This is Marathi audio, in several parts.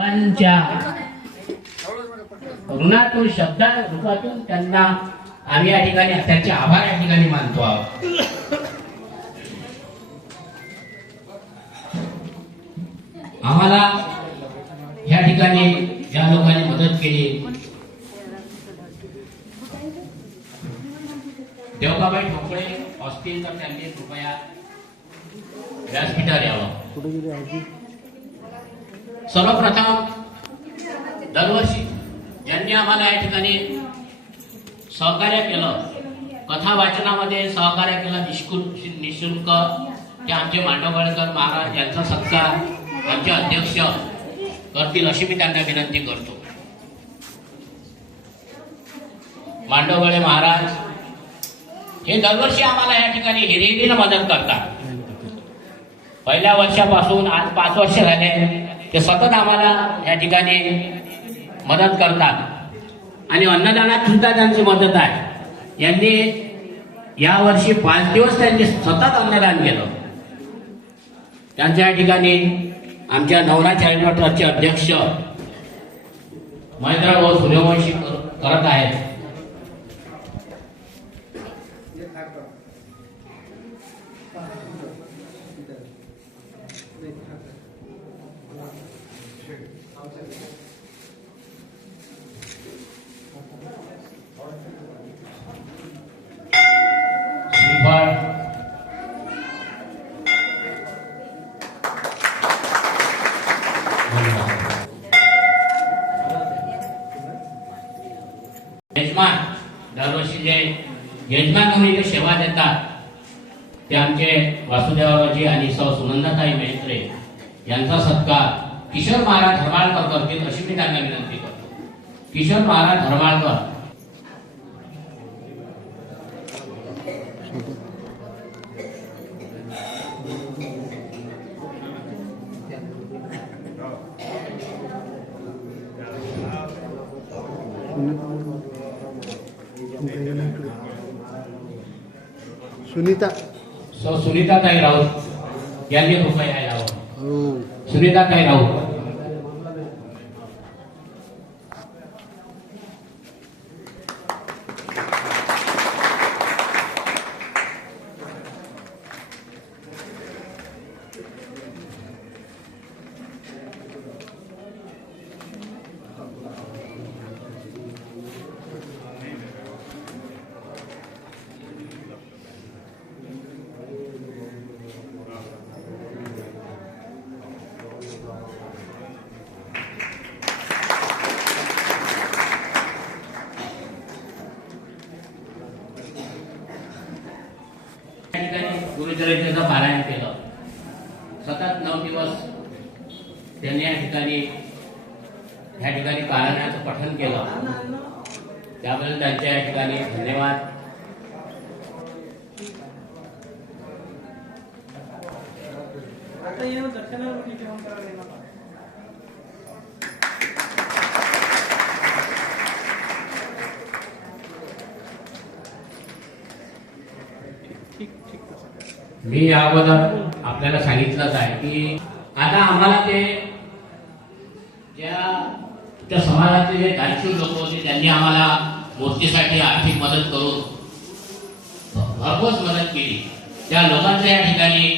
लोकांच्या ऋणातून शब्दा रूपातून त्यांना आम्ही या ठिकाणी त्यांचे आभार या ठिकाणी मानतो आहोत. आम्हाला या ठिकाणी ज्या लोकांनी मदत केली, देवबाबाई ठोकळे असतील तर त्यांनी कृपया व्यासपीठावर यावं. सर्वप्रथम दरवर्षी ज्यांनी आम्हाला या ठिकाणी सहकार्य केलं, कथा वाचनामध्ये सहकार्य केलं निशुल्क, ते आमचे मांडवगळकर महाराज यांचा सत्कार आमचे अध्यक्ष करतील अशी मी त्यांना विनंती करतो. मांडवगळे महाराज हे दरवर्षी आम्हाला या ठिकाणी हिरिहिरीनं मदत करतात. पहिल्या वर्षापासून आज 5 वर्ष झाले ते सतत आम्हाला या ठिकाणी मदत करतात आणि अन्नदानात सुद्धा त्यांची मदत आहे. यांनी यावर्षी 5 दिवस त्यांनी सतत अन्नदान केलं. त्यांच्या या ठिकाणी आमच्या नवरा चॅरिटेबल ट्रस्टचे अध्यक्ष महेंद्रभाऊ सूर्यवंशी करत आहेत. यजमान दरवर्षी जे यजमान म्हणून जे सेवा देतात ते आमचे वासुदेवरावजी आणि सौ सुनंदाताई मेहत्रे यांचा सत्कार किशोर महाराज धर्माळकर करतील अशी मी त्यांना विनंती करतो. किशोर महाराज धर्माळकर सुनीताताई राऊत यांनी कृपया यावं. सुनीताताई राऊत. गुरुचरित्राचं पारायण केलं. सतत 9 दिवस त्यांनी या ठिकाणी पारायणाचं पठण केलं. त्याबद्दल त्यांच्या या ठिकाणी धन्यवाद. मी याबद्दल आपल्याला सांगितलंच आहे की आता आम्हाला ते त्या समाजातले जे दायित्व लोक होते त्यांनी आम्हाला मूर्तीसाठी आर्थिक मदत करून भरघोस मदत केली. त्या लोकांच्या या ठिकाणी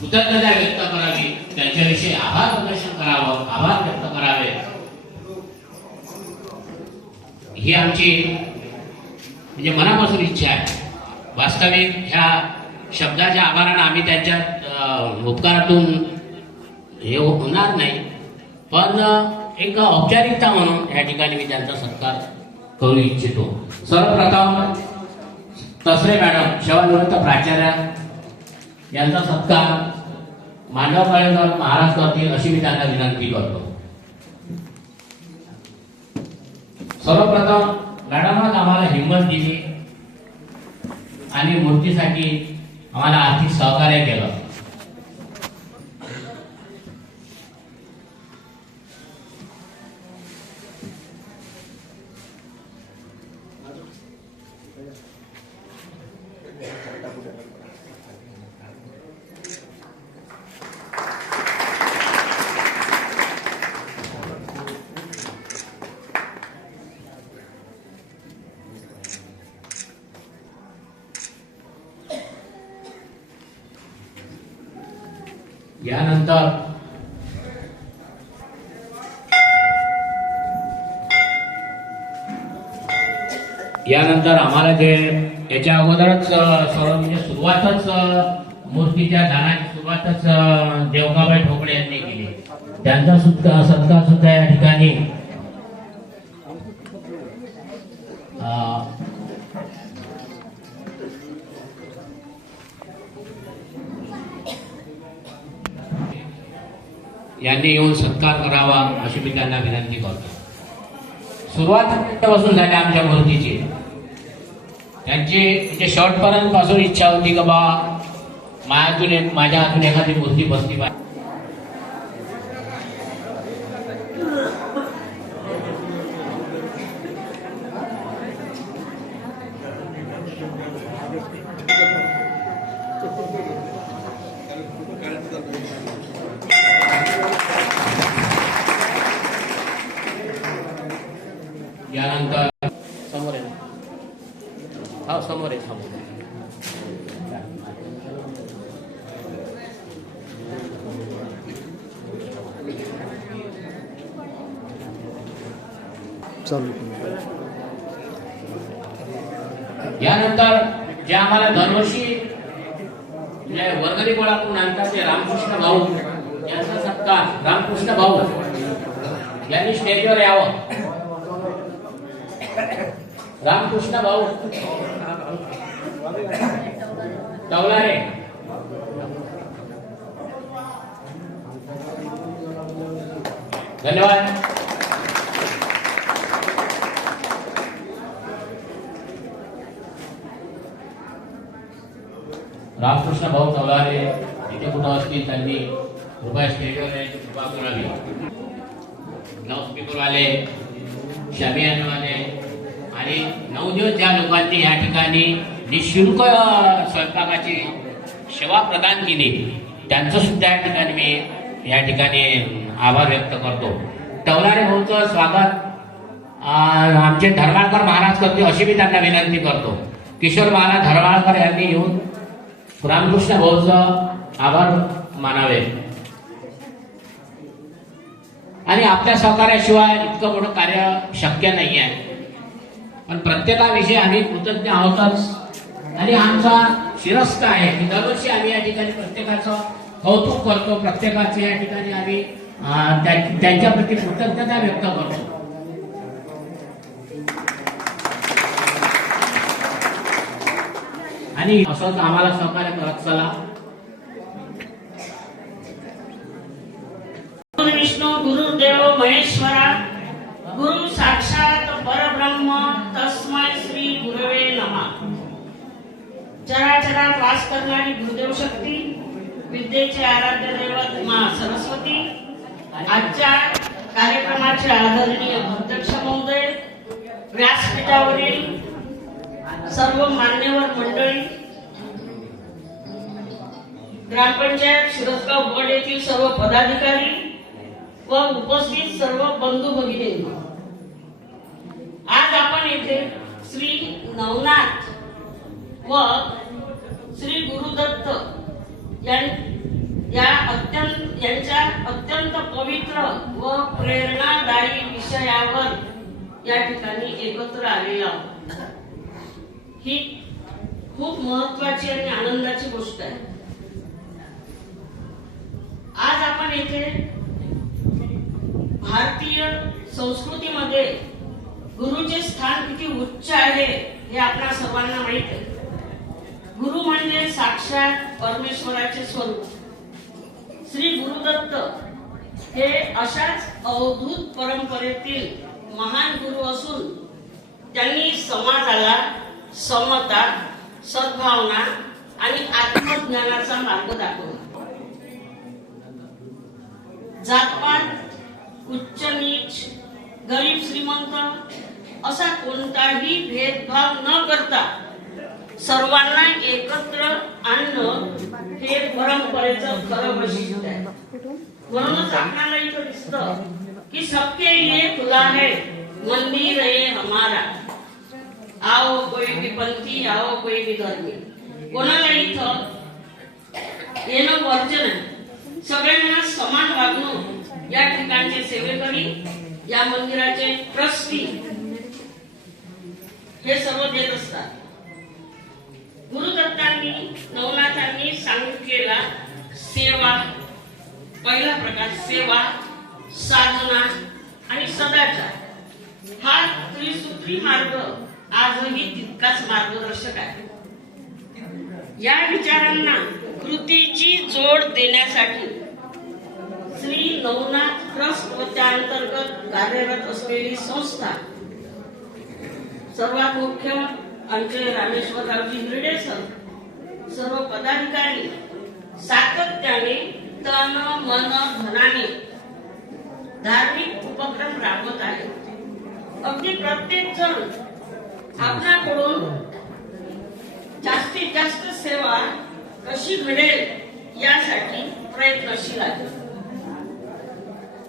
कृतज्ञता व्यक्त करावी, त्यांच्याविषयी आभार प्रदर्शन करावं, आभार व्यक्त करावे ही आमची म्हणजे मनापासून इच्छा आहे. वास्तविक ह्या शब्दाच्या आभारानं आम्ही त्यांच्या उपकारातून हे होणार नाही, पण एक औपचारिकता म्हणून या ठिकाणी मी त्यांचा सत्कार करू इच्छितो. सर्वप्रथम तसरे मॅडम सेवानिवृत्त प्राचार्य यांचा सत्कार मांडवगळकर महाराज करतील अशी मी त्यांना विनंती करतो. सर्वप्रथम मॅडमच आम्हाला हिंमत दिली आणि मूर्तीसाठी आम्हाला आर्थिक सहकार्य केलं. यानंतर आम्हाला जे याच्या अगोदरच सर्व म्हणजे सुरुवातच मूर्तीच्या दानाची सुरुवातच देवकाबाई ठोकळे यांनी केली. त्यांचा सुद्धा सत्कार सुद्धा या ठिकाणी यांनी येऊन सत्कार करावा अशी मी त्यांना विनंती करतो. सुरुवातीपासून झाली आमच्या मूर्तीची. त्यांची म्हणजे शॉर्टपर्यंत पासून इच्छा होती की बा माझ्या हातून एखादी मूर्ती बसली पाहिजे. यानंतर समोर आहे, हा समोर आहे, समोर यानंतर जे आम्हाला दरवर्षी वर्गणी गोळा करून आणतात ते रामकृष्ण भाऊ यांचा सत्कार. रामकृष्ण भाऊ यांनी स्टेजवर यावं. रामकृष्ण भाऊ टवलारे, धन्यवाद. रामकृष्ण भाऊ टवलारे इथे कुठं असतील त्यांनी कृपया स्टेजवर यायची कृपा करावी. लाऊडस्पीकर वाले, शामियान वाले आणि 9 दिवस ज्या लोकांनी या ठिकाणी निःशुल्क स्वयंपाकाची सेवा प्रदान केली त्यांचं सुद्धा या ठिकाणी मी या ठिकाणी आभार व्यक्त करतो. टवलारे भाऊचं स्वागत आमचे धर्माळकर महाराज करते अशी मी त्यांना विनंती करतो. किशोर महाराज धर्माळकर यांनी येऊन रामकृष्ण भाऊचं आभार मानावे. आणि आपल्या सहकार्याशिवाय इतकं मोठं कार्य शक्य नाही आहे. पण प्रत्येकाविषयी आम्ही कृतज्ञ आहोतच. आणि आमचा शिरस्ता आहे की दरवर्षी आम्ही या ठिकाणी प्रत्येकाचं कौतुक करतो. प्रत्येकाचे या ठिकाणी आम्ही त्यांच्या प्रती कृतज्ञता व्यक्त करतो. आणि असंच आम्हाला सहकार्य करत चला. विष्णू गुरुदेव महेश्वरा गुरु साक्षात परब्रह्म तस्मै श्री गुरवे नमः. चराचरात वास करणारी गुरुदेव शक्ती, विद्येचे आराध्य दैवत मां सरस्वती, आजच्या कार्यक्रमाचे आदरणीय अध्यक्ष महोदय, व्यासपीठावरील सर्व मान्यवर मंडळी, ग्रामपंचायत शिरसगाव बोर्ड येथील सर्व पदाधिकारी व उपस्थित सर्व बंधू भगिनी, आज आपण येथे श्री नवनाथ व श्री गुरुदत्त यांच्या अत्यंत पवित्र व प्रेरणादायी विषयावर या ठिकाणी एकत्र आलेलो आहोत. ही खूप महत्वाची आणि आनंदाची गोष्ट आहे. आज आपण येथे भारतीय संस्कृतीमध्ये गुरुचे स्थान किती उच्च आहे हे आपल्या सर्वांना माहित आहे. गुरु म्हणजे साक्षात परमेश्वराचे स्वरूप. श्री गुरुदत्त हे अशाच अवधूत परंपरेतील महान गुरु असून त्यांनी समाजाला समता, सद्भावना आणि आत्मज्ञानाचा मार्ग दाखवला. जातपात, उच्च नीच, गरीब श्रीमंत असा कोणताही भेदभाव न करता सर्वांना एकत्र आणणं हे परंपरेचं खरं वैशिष्ट्य आहे. म्हणूनच आपल्याला इथं दिसतं की सबके लिए खुला है मंदिर है हमारा, आओ कोई भी पंथी, आओ कोई भी धर्मी. कोणाला इथं येणं वर्जन आहे. सगळ्यांना समान वागणूक या ठिकाणचे सेवेकरी, या मंदिराचे ट्रस्टी हे सर्व देत असतात. गुरुदत्तांनी नवनाथांनी सांगितलेला सेवा, पहिला प्रकार सेवा, साधना आणि सदाचार हा त्रिसूत्री मार्ग आजही तितकाच मार्गदर्शक आहे. या विचारांना कृतीची जोड देण्यासाठी श्री नवनाथ ट्रस्ट व त्या अंतर्गत कार्यरत असलेली संस्था, सर्वात मुख्य आमचे रामेश्वररावजी हिरडे सर, सर्व पदाधिकारी सातत्याने तन मन धनाने धार्मिक उपक्रम राबवत आहे. अगदी प्रत्येक जण आपल्याकडून जास्तीत जास्त सेवा कशी घडेल यासाठी प्रयत्नशील आहे.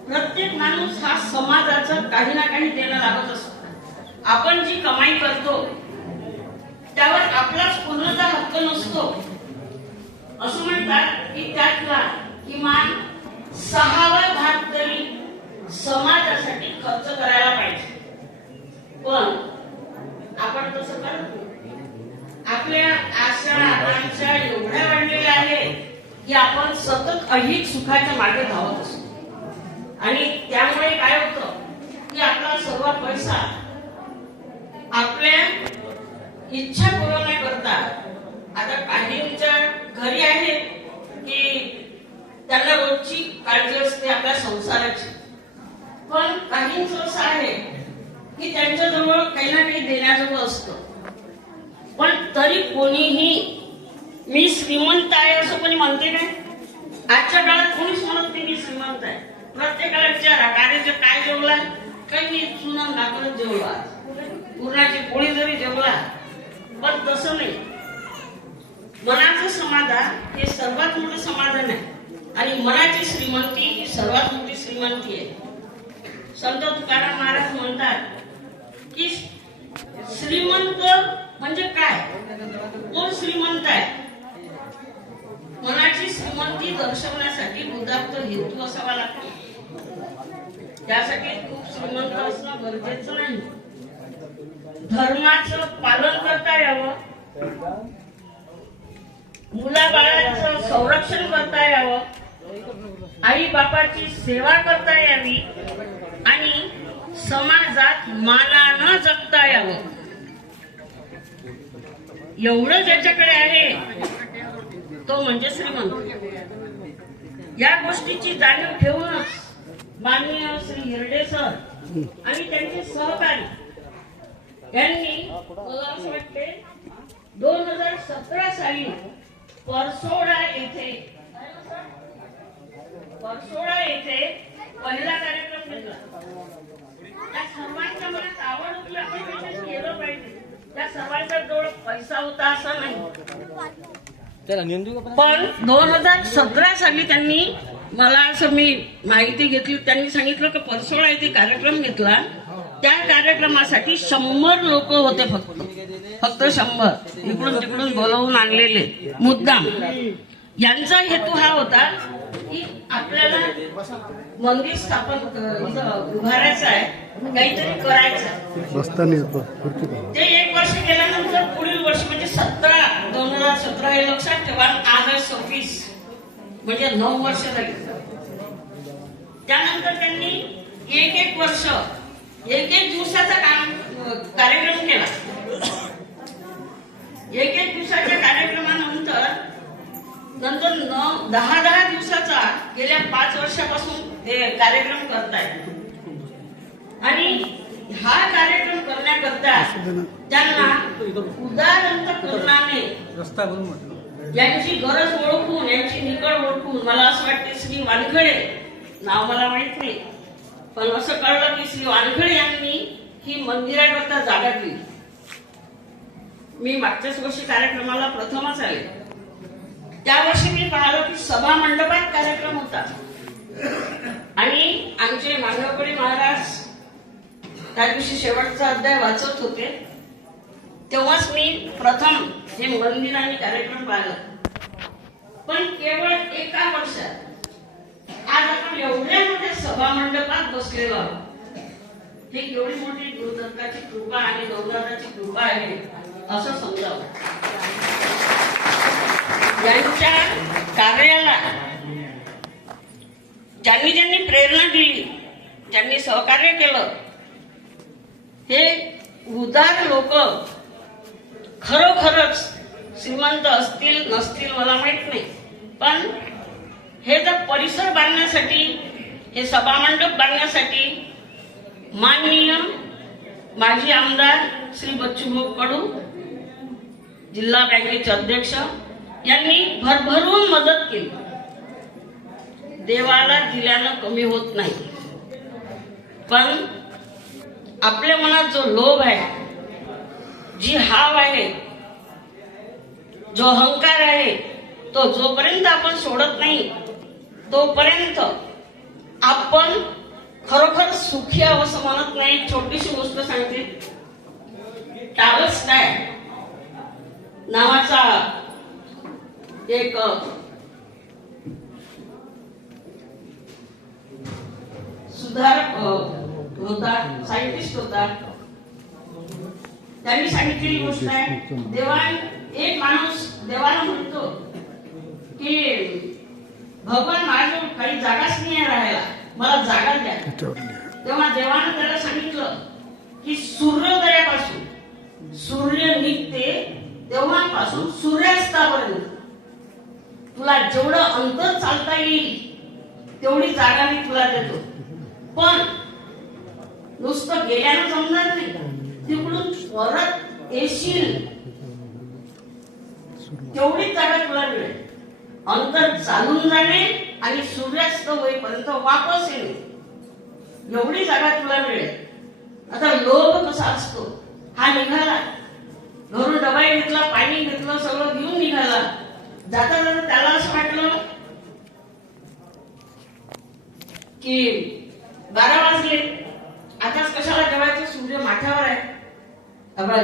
प्रत्येक माणूस हा समाजाचं काही ना काही देणं लागत असतो. आपण जी कमाई करतो त्यावर आपलाच पूर्णतः हक्क नसतो. असं म्हणतात की त्यातला किमान 6वा भाग तरी समाजासाठी खर्च करायला पाहिजे. पण आपण तसं करत नाही. आपल्या आशा आकांक्षा एवढ्या वाढलेल्या आहेत की आपण सतत अधिक सुखाच्या मागे धावत असतो. आणि त्यामुळे काय होतं की आपला सर्व पैसा आपल्या इच्छा पुरवण्याकरता, आता काहींच्या घरी आहे की त्यांना रोजची काळजी असते आपल्या संसाराची, पण काहींचं असं आहे की त्यांच्याजवळ काही ना काही देण्याजवळ असतं. पण तरी कोणीही मी श्रीमंत आहे असं कोणी म्हणते काय? आजच्या काळात कोणीच म्हणत नाही मी श्रीमंत आहे. प्रत्येकाला विचारा कार्याचं काय जेवला, काही मी चुना दाखवत जेवला, पूर्णाची पोळी जरी जेवला, पण तसं नाही. मनाचं समाधान हे सर्वात मोठं समाधान आहे आणि मनाची श्रीमंती ही सर्वात मोठी श्रीमंती आहे. संत तुकाराम महाराज म्हणतात की श्रीमंत म्हणजे काय? कोण श्रीमंत आहे? मनाची श्रीमंती दर्शवण्यासाठी उदात्त हेतू असावा लागतो. त्यासाठी खूप श्रीमंत असणं गरजेचं नाही. धर्माचं पालन करता यावं, मुलाबाळांचं संरक्षण करता यावं, आई बापाची सेवा करता यावी आणि समाजात मानानं जगता यावं. एवढं ज्याच्याकडे आहे तो म्हणजे श्रीमंत. या गोष्टीची जाणीव ठेवूनच माननीय श्री हिरडे सर आणि त्यांचे सहकारी यांनी मला असं वाटते 2017 साली परसोडा येथे पहिला कार्यक्रम घेतला. त्या सर्वांच्या मनात आवड होती, आपण त्याच्यात गेलं पाहिजे. त्या सर्वांच्या जवळ पैसा होता असं नाही, पण 2017 साली त्यांनी मला असं मी माहिती घेतली, त्यांनी सांगितलं की परसोडा येथे कार्यक्रम घेतला. त्या कार्यक्रमासाठी 100 लोक होते, फक्त 100 इकडून तिकडून बोलवून आणलेले मुद्दाम. यांचा हेतू हा होता की आपल्याला मंदिर स्थापन उभारायचं आहे, काहीतरी करायचं. ते 1 वर्ष गेल्यानंतर पुढील वर्ष म्हणजे 2017 हे लक्षात ठेवा. आज 26 म्हणजे 9 वर्ष झाली. त्यानंतर त्यांनी 1 वर्ष 1 दिवसाचा कार्यक्रम केला. 1 दिवसाच्या कार्यक्रमानंतर नंतर 10 दिवसाचा गेल्या 5 वर्षापासून ते कार्यक्रम करतायत. आणि हा कार्यक्रम करण्याकरता त्यांना उदारंतकरणाने यांची गरज ओळखून, यांची निकड ओळखून, मला असं वाटते श्री वानखडे, नाव मला माहित नाही, पण असं कळलं की श्री वानखडे यांनी ही मंदिराकरता जागा केली. मी मागच्याच वर्षी कार्यक्रमाला प्रथमच आले. त्या वर्षी मी पाहिलं की सभा मंडपात कार्यक्रम होता आणि आमचे मांगवकडे महाराज त्या दिवशी शेवटचा अध्याय वाचत होते. तेव्हाच मी प्रथम हे मंदिराने कार्यक्रम पाहिला. पण केवळ 1 वर्षात आज आपण एवढ्या मोठ्या सभा मंडपात बसलेलो आहोत. ही केवढी मोठी गुरुदत्ताची कृपा आणि गौदादाची कृपा आहे असं समजावं. यांच्या कार्याला ज्यांनी ज्यांनी प्रेरणा दिली, ज्यांनी सहकार्य केलं, हे उदार लोक खरोखरच श्रीमंत असतील नसतील मला माहित नाही, पण हे जर परिसर बांधण्यासाठी, हे सभामंडप बांधण्यासाठी माननीय माजी आमदार श्री बच्चूभाऊ कडू, जिल्हा बँकेचे अध्यक्ष यांनी भरभरून मदत केली. देवाला दिल्यानं कमी होत नाही, पण आपल्या मनात जो लोभ आहे, जी हाव आहे, जो अहंकार आहे, तो जोपर्यंत आपण सोडत नाही तोपर्यंत आपण खरोखर सुखी आहोत असं म्हणत नाही. छोटीशी गोष्ट सांगते. टावलस्टाय नावाचा एक सुधारक होता, सायंटिस्ट होता. त्यांनी सांगितलेली गोष्ट आहे, एक माणूस देवाला म्हणतो की भगवान माझ्याजवळ काही जागाच नाही राहायला, मला जागा द्या. तेव्हा देवानं त्याला सांगितलं की सूर्योदयापासून सूर्य निघते तेव्हापासून सूर्यास्तापर्यंत तुला जेवढं अंतर चालता येईल तेवढी जागा मी तुला देतो, पण नुसतं गेल्यानं जमणार नाही, तिकडून परत येशील तेवढीच जागा तुला मिळेल. अंतर चालून जाणे आणि सूर्यास्त होईपर्यंत वापस येणे एवढी जागा तुला मिळेल. आता लोभ कसा असतो, हा निघाला, घरून डबा घेतला, पाणी घेतलं, सगळं घेऊन निघाला. जाता जाता त्याला असं वाटलं की 12 वाजले, आताच कशाला जेवायचं, सूर्य माथ्यावर आहे,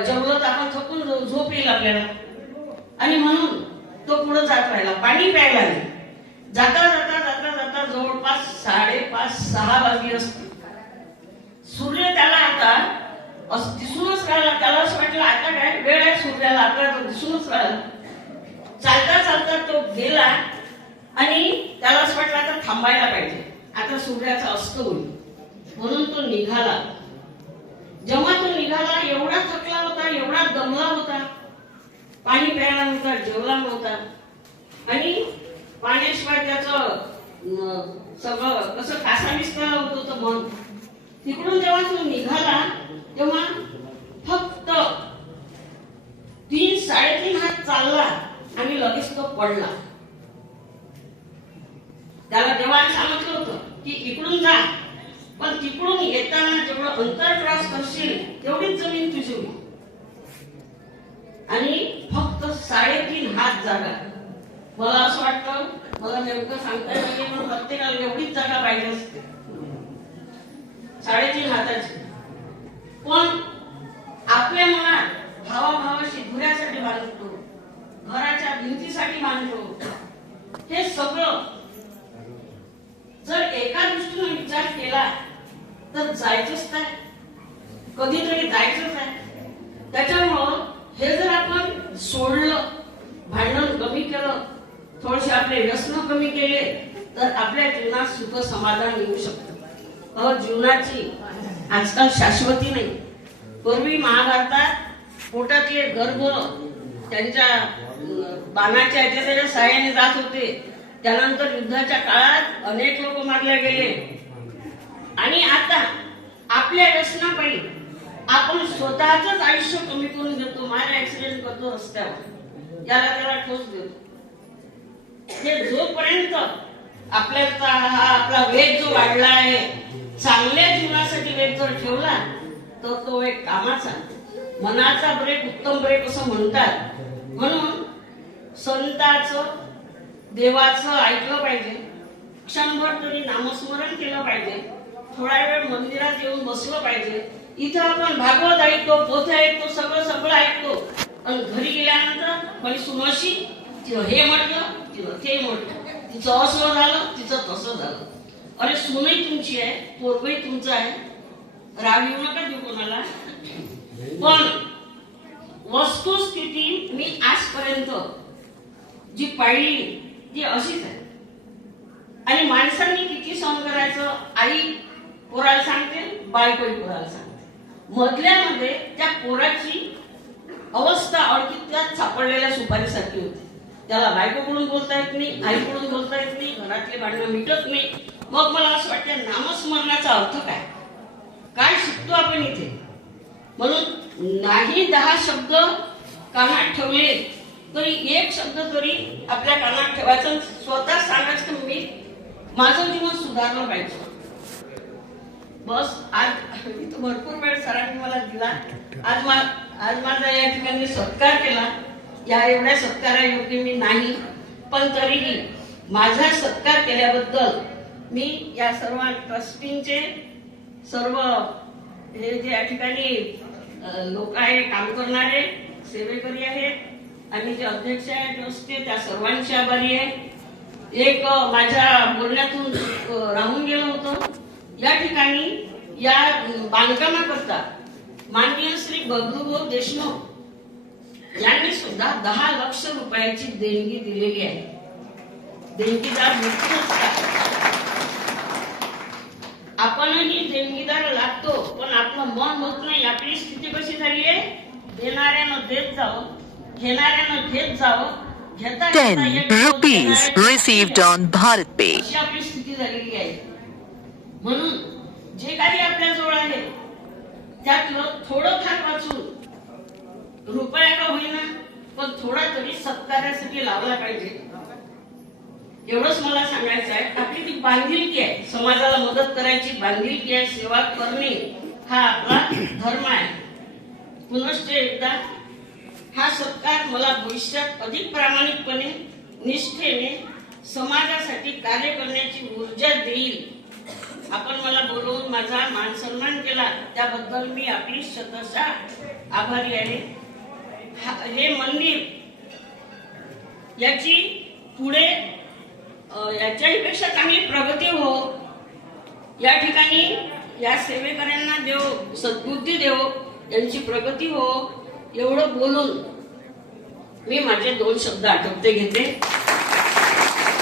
जेवलं तर आपण थकून जाऊ, झोप येईल आपल्याला, आणि म्हणून तो पुढे जात राहिला, पाणी प्यायला नाही. जाता जाता जाता जाता जवळपास 5:30-6 वाजले असते. सूर्य त्याला आता दिसूनच राहिला. त्याला असं वाटलं आता काय वेळ आहे सूर्याला, आपल्याला तो दिसूनच राहिला. चालता चालता तो गेला आणि त्याला असं वाटलं आता थांबायला पाहिजे, आता सूर्याचा अस्त होईल, म्हणून तो निघाला. जेव्हा तो निघाला, एवढा थकला होता, एवढा दमला होता, पाणी प्यायला नव्हता, जेवला नव्हता, आणि पाण्याशिवाय त्याचं सगळं कसं कासाविस्ता होत होतं मन. तिकडून जेव्हा तो निघाला तेव्हा फक्त 3-3.5 हात चालला आणि लगेच तो पडला. त्याला देवाने सांगितलं होतं की इकडून जा, पण तिकडून येताना जेवढं अंतर क्रॉस करशील तेवढीच जमीन तुझी होईल, आणि फक्त 3.5 हात जागा. मला असं वाटतं, मला नेमकं सांगता येईल की पण प्रत्येकाला एवढीच जागा पाहिजे असते, 3.5 हाताची. पण आपल्या मनात भावाभावाशी धुऱ्यासाठी बांधतो, घराच्या भिंतीसाठी बांधतो. हे सगळं जर एका दृष्टीने विचार केला तर जायचंच काय, कधीतरी जायचंच आहे. त्याच्यामुळं हे जर आपण सोडलं, भांडण कमी केलं, थोडेसे आपले व्यसन कमी केले, तर आपल्या जीवनात सुख समाधान येऊ शकतं. जीवनाची आजकाल शाश्वती नाही. पूर्वी महाभारतात पोटातले गर्भ त्यांच्या बाणाच्या त्याच्या सहाय्याने जात होते. त्यानंतर युद्धाच्या काळात अनेक लोक मारले गेले, आणि आता आपल्या व्यसनापायी आपण स्वतःच आयुष्य कमी करून घेतो. माझा ऍक्सिडेंट करतो रस्त्यावर, याला त्याला ठोस देतो. हे जोपर्यंत आपल्याचा हा आपला वेग जो वाढला आहे, चांगल्या जीवनासाठी वेग जर ठेवला तर तो एक कामाचा, मनाचा ब्रेक उत्तम ब्रेक असं म्हणतात. म्हणून संताचं, देवाचं ऐकलं पाहिजे, क्षणभर तरी नामस्मरण केलं पाहिजे, थोडा वेळ मंदिरात येऊन बसलं पाहिजे. इथं आपण भागवत ऐकतो, पोथ्या ऐकतो, सगळं ऐकतो, आणि घरी गेल्यानंतर माझी सुनशी तिनं हे म्हटलं, तिनं ते म्हटलं, तिचं असं झालं, तिचं तसं झालं. अरे सूनही तुमची आहे, पोरगही तुमचं आहे, राग येऊ नका देऊ कोणाला. पण वस्तुस्थिती मी आजपर्यंत जी पाळली ती अशीच आहे. आणि माणसांनी किती सहन करायचं, आई पोराला सांगते, बायकोही पोराला सांगते. मधल्यामध्ये त्या पोराची अवस्था अडकीत सापडलेल्या सुपारीसारखी होती. त्याला बायकोकडून बोलता येत नाही, आईकडून बोलता येत नाही, घरातले भांडणं मिटत नाही. मग मला असं वाटतं नामस्मरणाचा अर्थ काय, काय शिकतो आपण इथे. म्हणून नाही 10 शब्द कानात ठेवले तरी एक शब्द तरी आपल्या कानात ठेवायचं, स्वतः सांगायचं मी माझं जीवन सुधारलं पाहिजे. बस आज मी तर भरपूर वेळ सरांनी मला दिला. आज माझा या ठिकाणी सत्कार केला. या एवढ्या सत्कारायोग्य मी नाही, पण तरीही माझा सत्कार केल्याबद्दल मी या सर्व ट्रस्टींचे, सर्व हे जे या ठिकाणी लोक आहे, काम करणारे सेवेकरी आहेत आणि जे अध्यक्ष आहेत ट्रस्टचे, त्या सर्वांची आभारी आहे. एक माझ्या बोलण्यातून राहून गेलं होतं. या ठिकाणी या बांधकामाकरता माननीय श्री बबलूभाऊ देशमुख यांनी सुद्धा 10 लाख रुपयाची देणगी दिलेली आहे. देणगीदार व्यक्ती असतात, आपणही देणगीदार लागतो, पण आपलं मन होत नाही. आपली स्थिती कशी झाली आहे, देणाऱ्यानं देत जावं, घेणाऱ्यानं घेत जावं, 10 rupees received on Bharat Pay. अशी आपली स्थिती झालेली आहे. म्हणून जे काही आपल्या जवळ आहे त्यातलं थोडं फार वाचून रुपया का होईना पण थोडा तरी सत्कार्यासाठी लावला पाहिजे. एवढंच मला सांगायचं आहे. आपली ती बांधिलकी आहे, समाजाला मदत करायची बांधिलकी आहे, सेवा करणे हा आपला धर्म आहे. पुनश्च एकदा हा सत्कार मला भविष्यात अधिक प्रामाणिकपणे, निष्ठेने समाजासाठी कार्य करण्याची ऊर्जा देईल. आपण मला बोलवून माझा मान सन्मान केला त्याबद्दल मी आपली शतशः आभारी आहे. हे मंदिर याची पुढे याच्याही पेक्षा चांगली प्रगती हो, या ठिकाणी या सेवेकऱ्यांना देव सद्बुद्धी देव, यांची प्रगती हो, एवढं बोलून मी माझे 2 शब्द आटोपते घेते.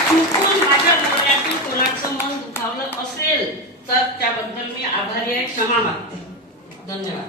चुकून माझ्या बोलण्यातून कोणाचं मन दुखावलं असेल तर त्याबद्दल मी आभारी आहे, क्षमा मागते. धन्यवाद.